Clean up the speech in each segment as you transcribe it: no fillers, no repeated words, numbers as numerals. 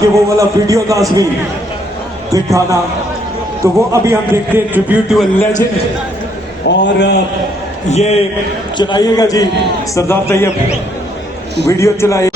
कि वो वाला वीडियो लाजमी दिखाना। तो वो अभी हम देखते हैं, ट्रिब्यूट टू अ लेजेंड। और ये चलाइएगा जी सरदार तैयब, वीडियो चलाइए।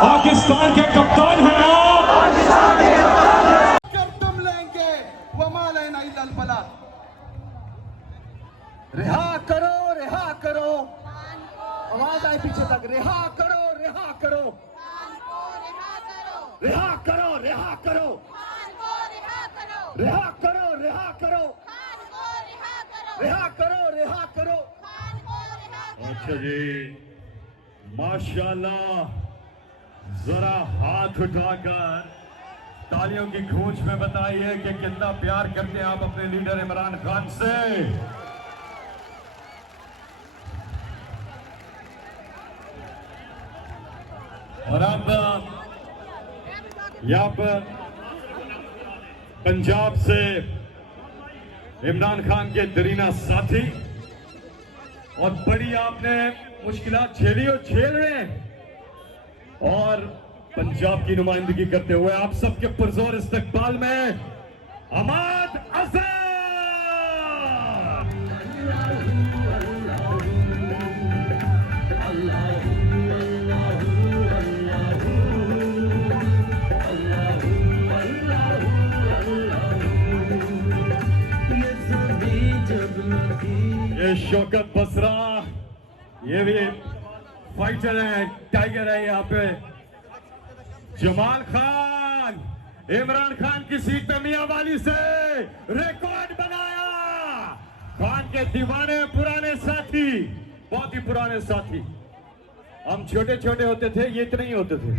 पाकिस्तान के कप्तान हैं आप, कर तुम लेंगे वमालैना इल्लल बलाद। रिहा करो, रिहा करो, आवाज आए पीछे तक, रिहा करो, रिहा करो, रिहा करो, रिहा करो, रिहा करो, रिहा करो, रिहा करो, रिहा करो। अच्छा जी, माशाल्लाह। जरा हाथ उठाकर तालियों की गूंज में बताइए कि कितना प्यार करते हैं आप अपने लीडर इमरान खान से। और अब यहाँ पर पंजाब से इमरान खान के दरीना साथी, और बड़ी आपने मुश्किलात झेली और झेल रहे हैं, और पंजाब की नुमाइंदगी करते हुए आप सबके पुरजोर इस्तकबाल में अहमद अजहर। ये शौकत बसरा, ये भी फाइटर है, टाइगर है। यहाँ पे जमाल खान, इमरान खान की सीट पे मियांवाली से रिकॉर्ड बनाया। खान के दीवाने, पुराने साथी, बहुत ही पुराने साथी। हम छोटे छोटे होते थे, ये इतने ही होते थे।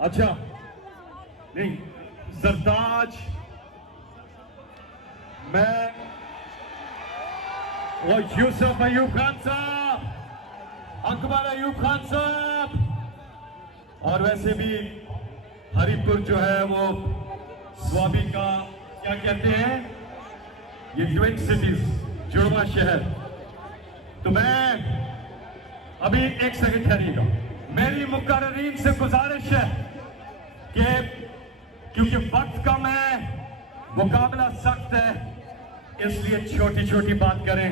अच्छा नहीं, सरताज, मैं और यूसुफ अयूब खान साहब, अकबर अयूब खान साहब, और वैसे भी हरिपुर जो है वो स्वामी का क्या कहते हैं, ये ट्विन सिटीज, जुड़वा शहर। तो मैं अभी एक सेकंड ठहरिएगा, मेरी मुकर्रीन से गुजारिश है कि क्योंकि वक्त कम है, मुकाबला सख्त है, इसलिए छोटी छोटी बात करें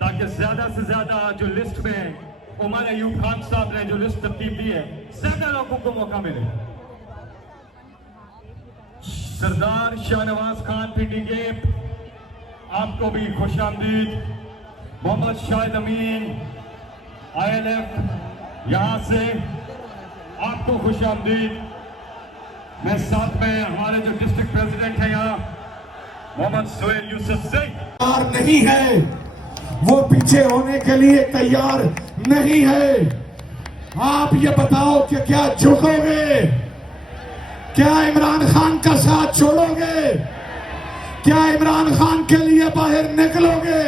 ताकि ज्यादा से ज्यादा जो लिस्ट में उमर अयूब खान साहब ने जो लिस्ट तरतीब दी है, ज्यादा लोगों को मौका मिले। सरदार शाहनवाज खान पीटीके, आपको भी खुशामदीद। मोहम्मद शाहिद अमीन ILF यहां से, आपको खुशामदीद। मैं साथ में हमारे जो डिस्ट्रिक्ट प्रेसिडेंट है यहाँ, मोहम्मद सोहेल यूसुफ सिंह। तैयार नहीं है, वो पीछे होने के लिए तैयार नहीं है। आप ये बताओ कि क्या झुकोगे, क्या इमरान खान का साथ छोड़ोगे, क्या इमरान खान के लिए बाहर निकलोगे,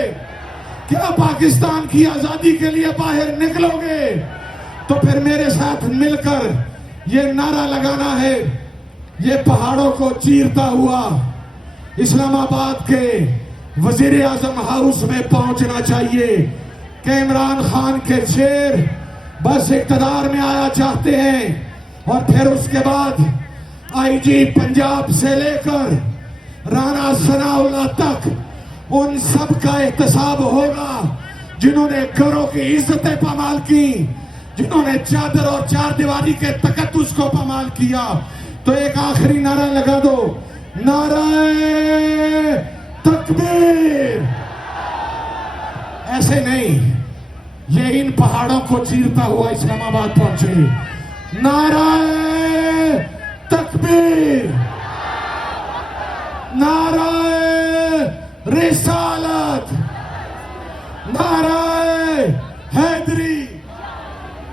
क्या पाकिस्तान की आजादी के लिए बाहर निकलोगे? तो फिर मेरे साथ मिलकर ये नारा लगाना है, ये पहाड़ों को चीरता हुआ इस्लामाबाद के वजीर आजम हाउस में पहुंचना चाहिए कि इमरान खान के शेर बस इक़्तिदार में आया चाहते हैं, और फिर उसके बाद IG पंजाब से लेकर राणा सनाउल्लाह तक उन सब का एहतसाब होगा जिन्होंने घरों की इज्जतें पामाल की, जिन्होंने चादर और चार दीवारी के तकद्दुस को पामाल किया। तो एक आखिरी नारा लगा दो, नारे तकबीर। ऐसे नहीं, ये इन पहाड़ों को चीरता हुआ इस्लामाबाद पहुंचे। नारे तकबीर, नारे रिसालत, नारे हैदरी।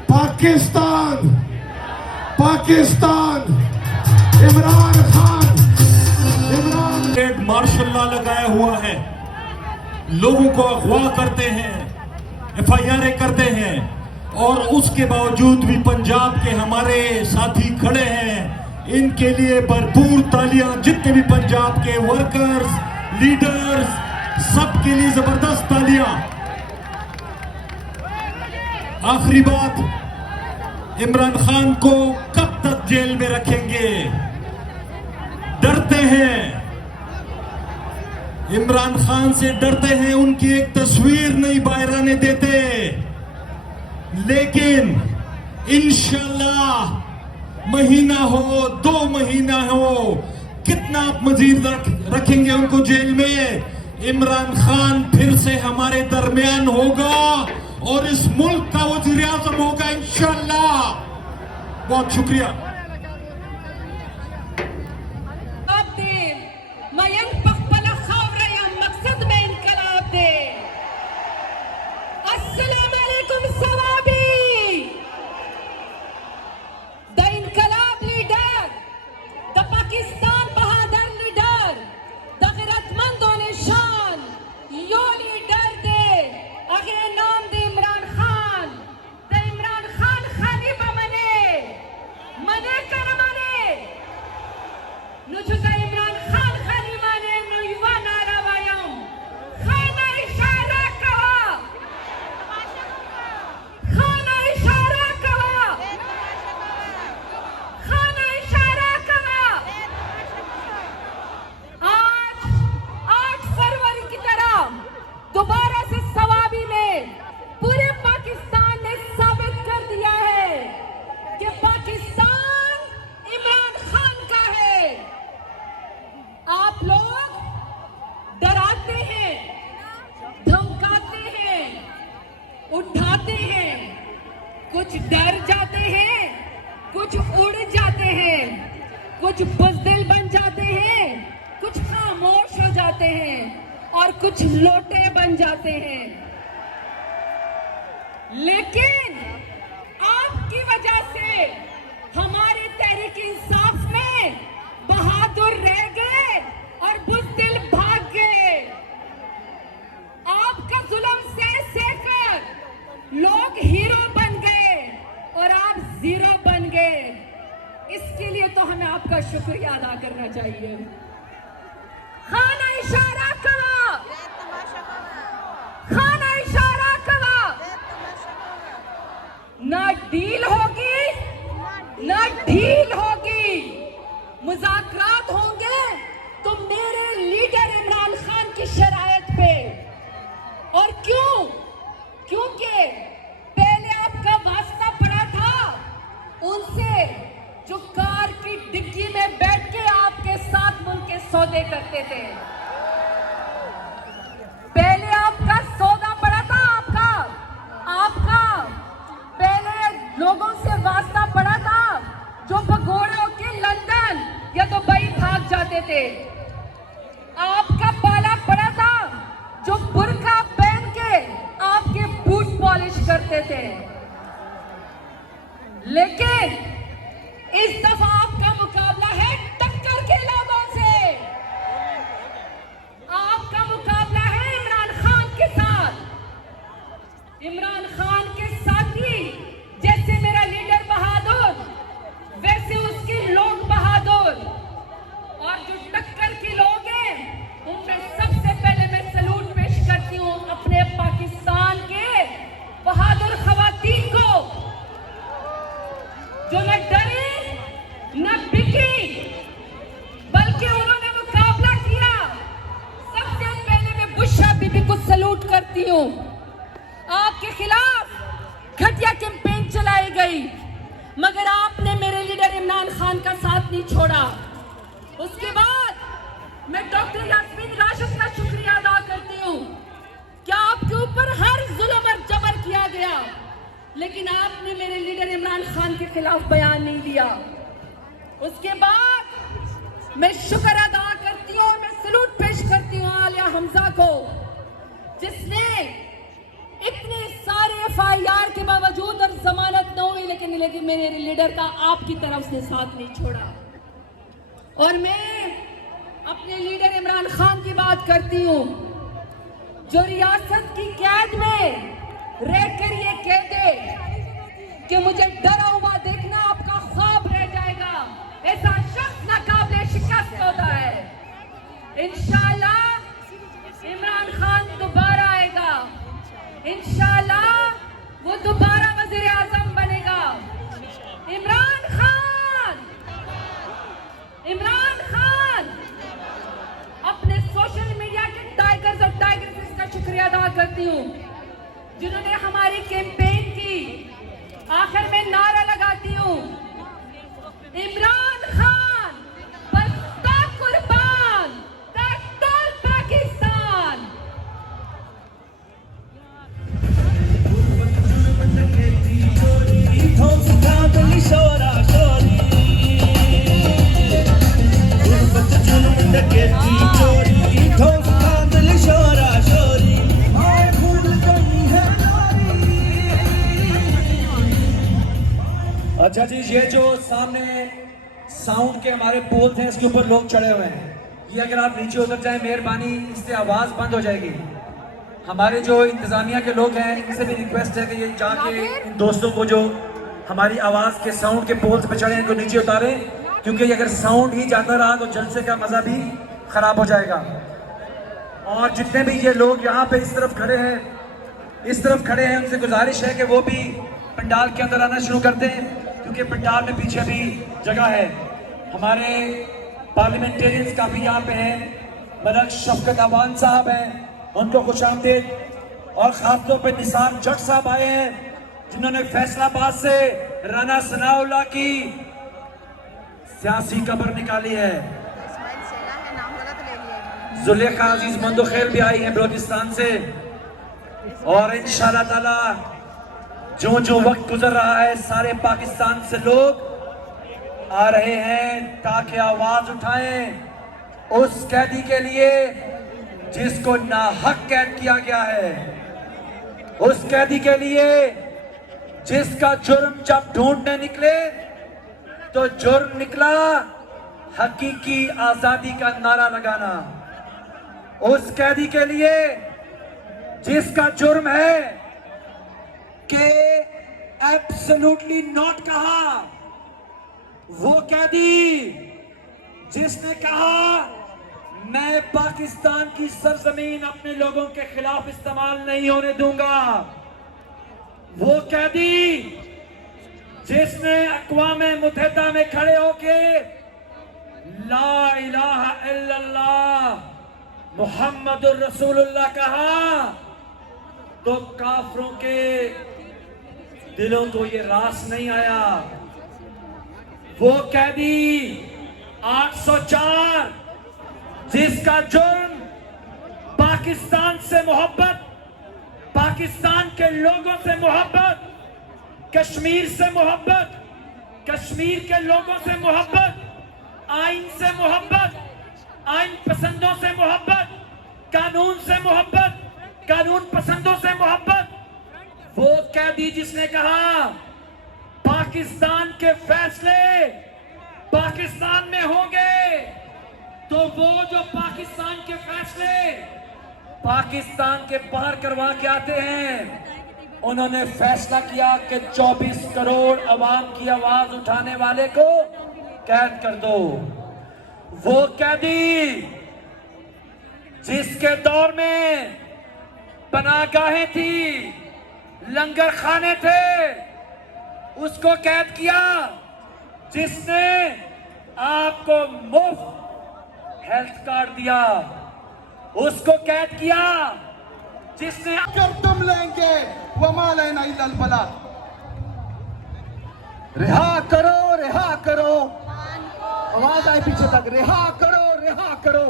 पाकिस्तान, पाकिस्तान। इमरान खान, इमरान मार्शल लॉ लगाया हुआ है, लोगों को अगवा करते हैं, FIR करते हैं, और उसके बावजूद भी पंजाब के हमारे साथी खड़े हैं। इनके लिए भरपूर तालियां, जितने भी पंजाब के वर्कर्स, लीडर्स, सबके लिए जबरदस्त तालियां। आखिरी बात, इमरान खान को कब तक जेल में रखेंगे? डरते हैं, इमरान खान से डरते हैं, उनकी एक तस्वीर नहीं बाहर आने देते। लेकिन इंशाल्लाह महीना हो, 2 महीना हो, कितना आप मजीद रखेंगे उनको जेल में? इमरान खान फिर से हमारे दरमियान होगा और इस मुल्क का वज़ीर आज़म होगा इंशाल्लाह। बहुत शुक्रिया। कुछ डर जाते हैं, कुछ उड़ जाते हैं, कुछ बुज़दिल बन जाते हैं, कुछ खामोश हो जाते हैं और कुछ लोटे बन जाते हैं। लेकिन आपकी वजह से हमारी तहरीक इंसाफ में बहादुर रह गए और बुज़दिल भाग गए। आपका जुल्म सह कर लोग हीरो बन गए और आप जीरो बन गए। इसके लिए तो हमें आपका शुक्रिया अदा करना चाहिए। खाना इशारा करो, खाना इशारा करो। ना डील होगी ना ढील होगी। मुज़ाकरात होंगे तो मेरे लीडर इमरान खान की शरायत पे। और क्यों? क्योंकि पहले आपका वास्ता पड़ा था उनसे जो कार की डिग्गी में बैठ के आपके साथ मुल्क के सौदे करते थे। पहले आपका सौदा पड़ा था, आपका पहले लोगों से वास्ता पड़ा था जो भगोड़ों के लंदन या दुबई भाग जाते थे। आपका पाला पड़ा था जो बुर्का पहन के आपके बूट पॉलिश करते थे। लेकिन इस दफा आपका मुकाबला है टक्कर के लोगों से। आपका मुकाबला है इमरान खान के साथ। इमरान खान के साथी जैसे मेरा लीडर बहादुर, वैसे उसके लोग बहादुर। और जो टक्कर के लोग हैं उनमें सबसे पहले मैं सलूट पेश करती हूँ अपने पाकिस्तान के बहादुर खवातीन को, जो न डरे न बिकी, बल्कि उन्होंने मुकाबला किया। सबसे पहले मैं बुशरा बीबी को सलूट करती हूँ। आपके खिलाफ घटिया कैंपेन चलाई गई, मगर आपने मेरे लीडर इमरान खान का साथ नहीं छोड़ा। उसके बाद मैं डॉक्टर यास्मीन राशिद का शुक्रिया अदा करती हूँ कि आपके ऊपर हर जुल्म और जबर किया गया, लेकिन आपने मेरे लीडर इमरान खान के खिलाफ बयान नहीं दिया। उसके बाद मैं शुक्र अदा करती हूँ, मैं सलूट पेश करती हूँ आलिया हमजा को, जिसने इतने सारे FIR के बावजूद और जमानत न हुई, लेकिन मेरे लीडर का आपकी तरफ से साथ नहीं छोड़ा। और मैं अपने लीडर इमरान खान की बात करती हूँ, जो रियासत की कैद में रहकर ये कहते कि मुझे डरा हुआ देखना आपका ख्वाब रह जाएगा, ऐसा शख्स नाकाबिले शिकस्त होता है। इंशाल्लाह इमरान खान दोबारा आएगा, इंशाल्लाह वो दोबारा वजीर आजम बनेगा। इमरान खान अपने सोशल मीडिया के टाइगर्स और टाइगर्स का शुक्रिया अदा करती हूँ, जिन्होंने हमारी कैंपेन की। आखिर में नारा लगाती हूँ, इमरान खान बस्ता कुर्बान तख्तल पाकिस्तान। अच्छा जी, ये जो सामने साउंड के हमारे पोल थे, इसके ऊपर लोग चढ़े हुए हैं। ये अगर आप नीचे उतर जाएं, मेहरबानी, इससे आवाज़ बंद हो जाएगी। हमारे जो इंतज़ामिया के लोग हैं, इनसे भी रिक्वेस्ट है कि ये जाके इन दोस्तों को जो हमारी आवाज़ के साउंड के पोल्स पे चढ़े हैं, इनको नीचे उतारें, क्योंकि अगर साउंड ही जाता रहा तो जलसे का मज़ा भी ख़राब हो जाएगा। और जितने भी ये लोग यहाँ पे इस तरफ खड़े हैं, उनसे गुजारिश है कि वो भी पंडाल के अंदर आना शुरू कर दें, क्योंकि पंडाल में पीछे भी जगह है। हमारे पार्लियामेंटेरियंस काफ़ी यहाँ पे हैं, मलक शफकत अवान साहब हैं, उनको खुशामदीद। और ख़ासतौर पे निसार जट साहब आए हैं, जिन्होंने फैसलाबाद से राना सनाउल्लाह की सियासी कब्र निकाली है। जुलेखा अजीज मंदोखेल भी आई हैं बलोचिस्तान से। और इंशाअल्लाह ताला जो जो वक्त गुजर रहा है, सारे पाकिस्तान से लोग आ रहे हैं ताकि आवाज उठाएं उस कैदी के लिए जिसको नाहक कैद किया गया है, उस कैदी के लिए जिसका जुर्म जब ढूंढने निकले तो जुर्म निकला हकीकी आजादी का नारा लगाना, उस कैदी के लिए जिसका जुर्म है कि एब्सोल्युटली नॉट कहा, वो कैदी जिसने कहा मैं पाकिस्तान की सरजमीन अपने लोगों के खिलाफ इस्तेमाल नहीं होने दूंगा, वो कैदी जिसने अक़वाम मुत्तहिदा में खड़े होके ला इलाहा इल्लल्लाह मुहम्मदुर रसूलुल्लाह कहा तो काफरों के दिलों को ये रास नहीं आया। वो कैदी 804 जिसका जुर्म पाकिस्तान से मोहब्बत, पाकिस्तान के लोगों से मोहब्बत, कश्मीर से मोहब्बत, कश्मीर के लोगों से मोहब्बत, आइन से मोहब्बत, आइन पसंदों से मोहब्बत, कानून से मोहब्बत, कानून पसंदों से मोहब्बत, वो कैदी जिसने कहा पाकिस्तान के फैसले पाकिस्तान में होंगे, तो वो जो पाकिस्तान के फैसले पाकिस्तान के बाहर करवा के आते हैं, उन्होंने फैसला किया कि 24 करोड़ अवाम की आवाज उठाने वाले को कैद कर दो। वो कैदी जिसके दौर में पनाहगाहें थी, लंगर खाने थे, उसको कैद किया। जिसने आपको मुफ्त हेल्थ कार्ड दिया, उसको कैद किया। जिसने कर तुम लेंगे वमा लेना इल्लल बला। रिहा करो, रिहा करो, आवाज आए पीछे तक, रिहा करो, रिहा करो,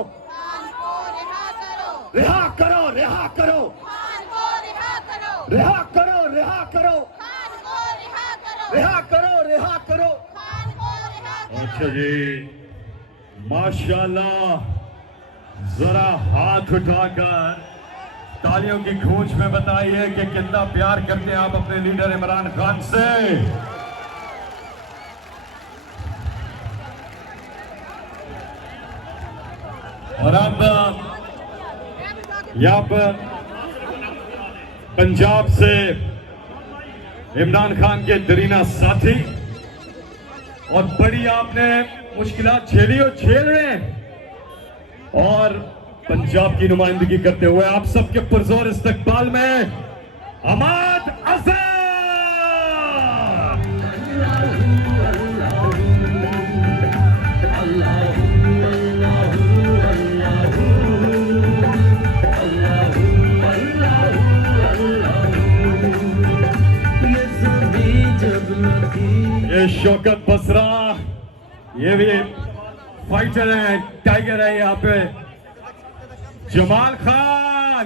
रिहा करो, रिहा करो, रिहा करो, रिहा करो, रिहा करो, रिहा करो। अच्छा जी, माशाल्लाह, जरा हाथ उठाकर तालियों की गूंज में बताइए कि कितना प्यार करते हैं आप अपने लीडर इमरान खान से। और अब यहाँ पर पंजाब से इमरान खान के दरीना साथी, और बड़ी आपने मुश्किलात झेली और झेल रहे हैं, और पंजाब की नुमाइंदगी करते हुए आप सबके पुरजोर इस्तकबाल में अहमद अजहर। ये शौकत बसरा, ये भी फाइटर है, टाइगर है। यहाँ पे जमाल खान,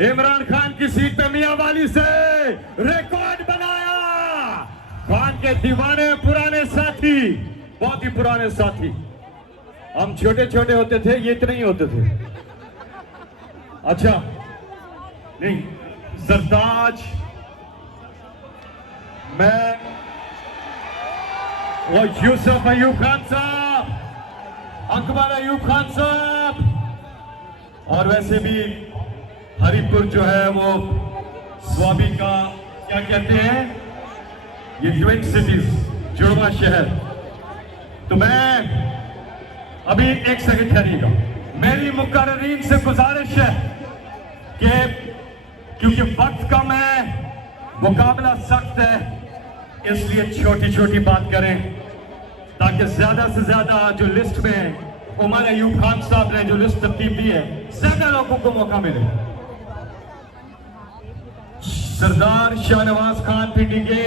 इमरान खान की सीट पे मियां वाली से रिकॉर्ड बनाया। खान के दीवाने पुराने साथी, बहुत ही पुराने साथी। हम छोटे छोटे होते थे, ये इतने ही होते थे। अच्छा नहीं, सरताज, मैं वो यूसुफ अयूब खान साहब, अकबर अयूब खान साहब, और वैसे भी हरिपुर जो है वो स्वामी का क्या कहते हैं, ये ट्विन सिटीज, जुड़वा शहर। तो मैं अभी एक सेकंड ठहरिएगा, मेरी मुकर्रीन से गुजारिश है कि क्योंकि वक्त कम है, मुकाबला सख्त है, इसलिए छोटी छोटी बात करें ताकि ज्यादा से ज्यादा जो लिस्ट में उमर अयूब खान साहब ने जो लिस्ट तरतीब दी है, ज्यादा लोगों को मौका मिले। सरदार शाहनवाज खान पीटीके,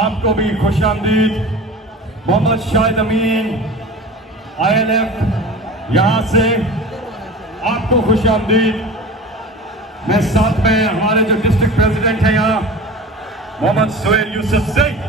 आपको भी खुशामदीद। मोहम्मद शाहिद अमीन ILF, यहां से आपको खुशामदीद। मैं साथ में हमारे जो डिस्ट्रिक्ट प्रेसिडेंट है यहाँ, मोहम्मद सोहेल यूसुफ सिंह।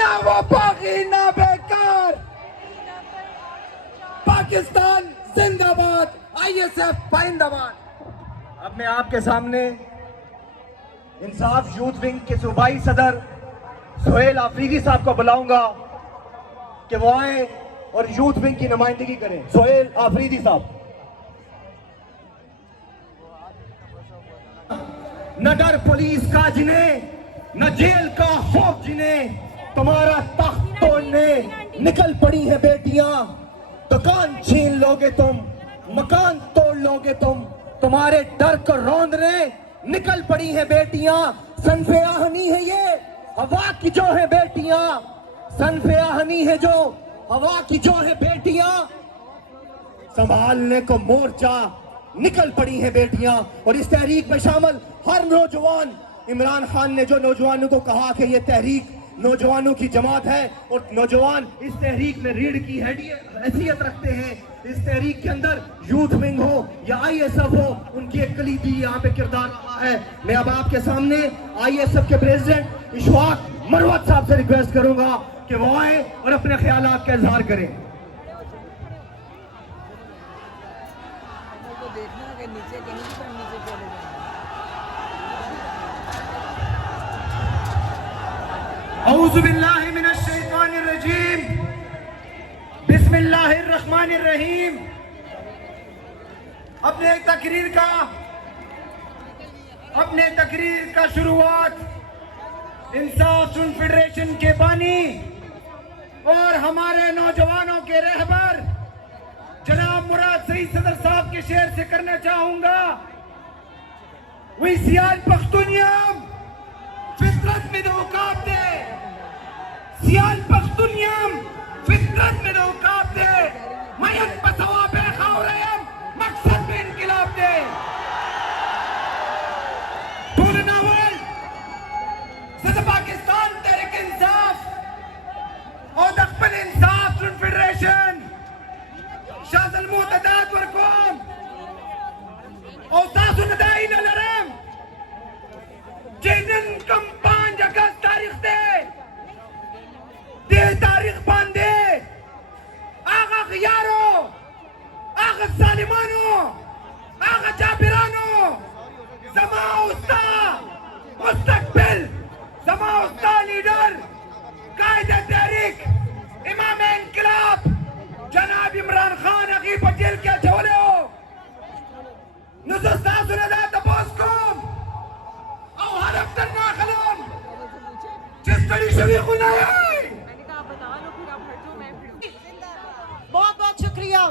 ना वो बागी ना बेकार, पाकिस्तान जिंदाबाद, ISF पाइंदाबाद। अब मैं आपके सामने इंसाफ यूथ विंग के सूबाई सदर सोहेल आफरीदी साहब को बुलाऊंगा कि वो आए और यूथ विंग की नुमाइंदगी करें। सोहेल आफरीदी साहब। न डर पुलिस का जिन्हें, न जेल का खौफ जिन्हें, तुम्हारा तख्त तोड़ने निकल पड़ी है बेटियां। दुकान छीन लोगे तुम, मकान तोड़ लोगे तुम, तुम्हारे डर को रौंदने निकल पड़ी है बेटियां। सनफे आहनी है ये हवा की जो है बेटियां, सनफे आहनी है जो हवा की जो है बेटियां। संभालने को मोर्चा निकल पड़ी है बेटियां। और इस तहरीक में शामिल हर नौजवान, इमरान खान ने जो नौजवानों को कहा कि ये तहरीक नौजवानों की जमात है और नौजवान इस तहरीक में रीढ़ की हैसियत रखते हैं। इस तहरीक के अंदर यूथ विंग हो या ISF हो, उनकी एक कलीदी यहाँ पे किरदार रहा है। मैं अब आपके सामने ISF के प्रेसिडेंट इशफाक मरवत साहब से रिक्वेस्ट करूंगा कि वो आए और अपने ख्यालात का इजहार करें। औज़ु बिल्लाहि मिनश शैतानिर रजीम, बिस्मिल्लाहिर रहमानिर रहीम। अपने तकरीर का शुरुआत इंसाफ स्टूडेंट फेडरेशन के बानी और हमारे नौजवानों के रहबर जनाब मुराद सईद सदर साहब के शेर से करना चाहूंगा। वी सियाल पख्तूनियम फितरत में औकात दे, सियाल पख्तूनियम फितरत में औकात दे, मयत पसवा पे खावरेम मकसद में इनकलाब दे। टोल नावल federation Shazal Mu'tadad Warqom Awsasun Dain Al-Aram Jinin Kam 5 August Tarikh De Tarikh Bande Aga Khiyaro Aga Salimano Aga Jabirano Zama Usta Mustaqbil Zama Usta Leader Qaida Tahrik Imam Inqilab जनाब इमरान खान अकी पटेल के झोले हो नुज़ुस्ता सुनदा तपोस्कुम औ हरफ करना खलम जिस तरी शवी खुनाई बहुत बहुत शुक्रिया।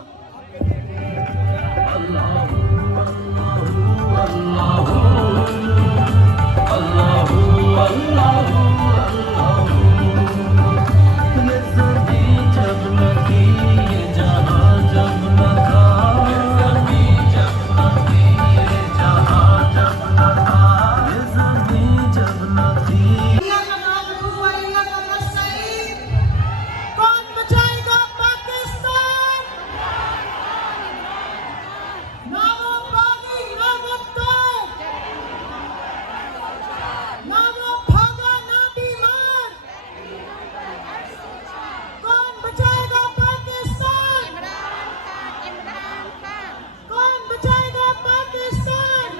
कौन बचाएगा पाकिस्तान? ना वो बागी ना वो तोप, ना वो भागा ना बीमार। कौन बचाएगा पाकिस्तान? कौन बचाएगा पाकिस्तान?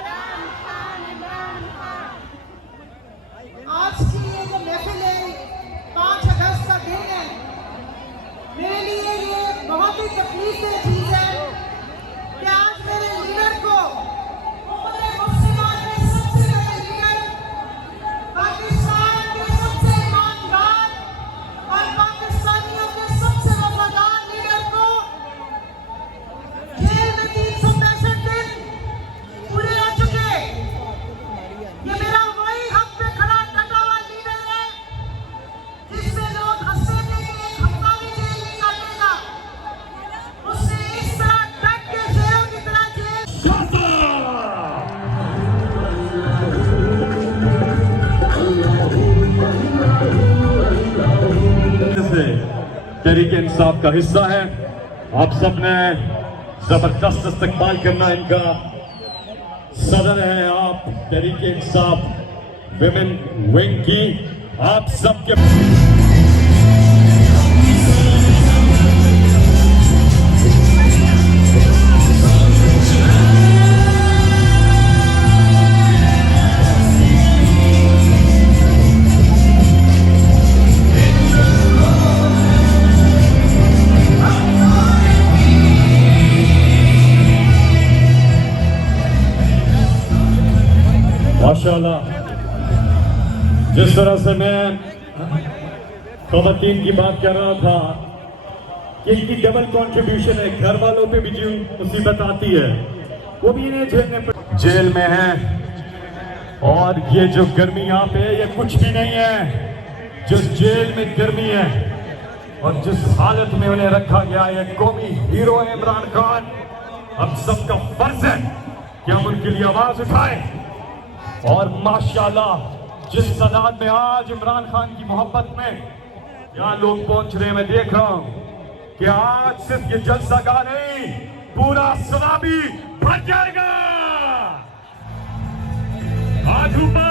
आज की ये जो महफिल है 5 अगस्त का दिन है, मेरे लिए ये बहुत ही तकलीफ की चीज है कि आज मेरे लीडर को उम्मत मुस्लिमान के सबसे बड़े लीडर, पाकिस्तान के सबसे ईमानदार और पाकिस्तानियों के सबसे वफादार लीडर को जेल में 365 दिन पूरे हो चुके। ये मेरा वही हक पे खड़ा डटा हुआ लीडर है जिससे लोग हंसते थे कि एक हफ्ता भी जेल नहीं काटेगा। उसने इस तरह डट के शेरों की तरह जेल से तहरीक इंसाफ का हिस्सा है। आप सब ने जबरदस्त इस्तकबाल करना। इनका सदर है आप तहरीक इंसाफ विमेन विंग की। आप सबके माशाल्लाह, जिस तरह से मैं ख़वातीन की बात कर रहा था कि इनकी डबल कंट्रीब्यूशन है, घर वालों पे भी जो मुसीबत आती है वो भी इन्हें झेलने पर जेल में है। और ये जो गर्मी यहाँ पे है ये कुछ भी नहीं है। जिस जेल में गर्मी है और जिस हालत में उन्हें रखा गया है, कौमी हीरो है इमरान खान। हम सबका फर्ज है कि हम उनके लिए आवाज उठाएं। और माशाल्लाह जिस तादाद में आज इमरान खान की मोहब्बत में यहाँ लोग पहुंच रहे हैं, मैं देख रहा हूं कि आज सिर्फ ये जलसागाह नहीं, पूरा सवाबी भर जाएगा। आज ऊपर